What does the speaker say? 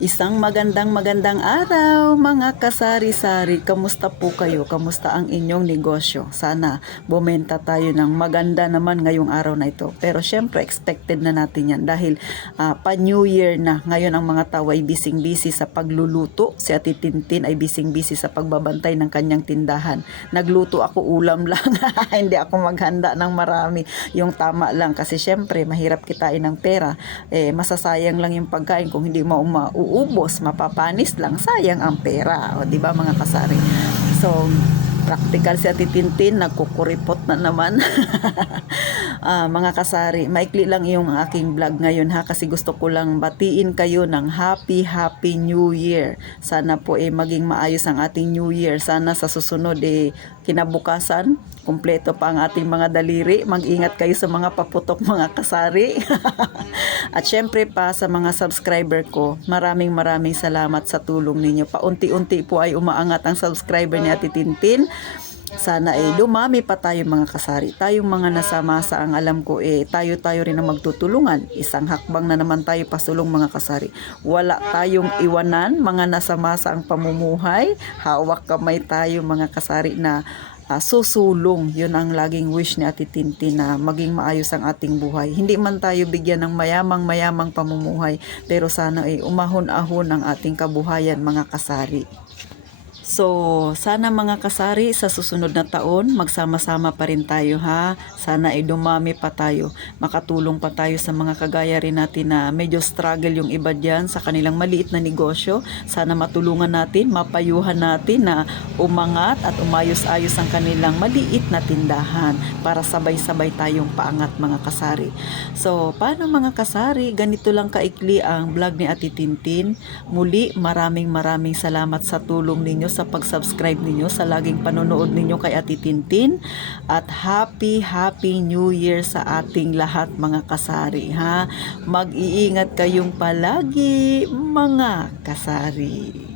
Isang magandang araw mga kasari-sari. Kamusta po kayo? Kamusta ang inyong negosyo? Sana bumenta tayo ng maganda naman ngayong araw na ito. Pero syempre expected na natin yan dahil pa New Year na. Ngayon ang mga tao ay busy sa pagluluto. Si Ate Tintin ay busy sa pagbabantay ng kanyang tindahan. Nagluto ako ulam lang. Hindi ako maghanda ng marami. Yung tama lang kasi syempre mahirap kitain ng pera. Masasayang lang yung pagkain kung hindi mo ubos, mapapanis lang, sayang ang pera. O, di ba mga kasari? So, practical si Ate Tintin, nagkukuripot na naman. Mga kasari, maikli lang yung aking vlog ngayon ha, kasi gusto ko lang batiin kayo ng happy New Year. Sana po maging maayos ang ating New Year. Sana sa susunod kinabukasan, kumpleto pa ang ating mga daliri. Mag-ingat kayo sa mga paputok mga kasari. At syempre pa sa mga subscriber ko, maraming salamat sa tulong ninyo. Paunti-unti po ay umaangat ang subscriber ni Ate Tintin. Sana dumami pa tayo mga kasari. Tayong mga nasa-masa, ang alam ko tayo rin ang magtutulungan. Isang hakbang na naman tayo pasulong mga kasari. Wala tayong iwanan, mga nasa-masa ang pamumuhay. Hawak kamay tayo mga kasari na susulong. Yun ang laging wish ni Ate Tintin, na maging maayos ang ating buhay. Hindi man tayo bigyan ng mayamang pamumuhay, pero sana umahon-ahon ang ating kabuhayan mga kasari. So, sana mga kasari sa susunod na taon, magsama-sama pa rin tayo ha. Sana dumami pa tayo. Makatulong pa tayo sa mga kagaya rin natin na medyo struggle yung iba dyan sa kanilang maliit na negosyo. Sana matulungan natin, mapayuhan natin na umangat at umayos-ayos ang kanilang maliit na tindahan para sabay-sabay tayong paangat mga kasari. So, paano mga kasari? Ganito lang kaikli ang vlog ni Ate Tintin. Muli, maraming salamat sa tulong ninyo, sa pag-subscribe ninyo, sa laging panonood ninyo kay Ate Tintin, at happy New Year sa ating lahat mga kasari ha. Mag-iingat kayong palagi mga kasari.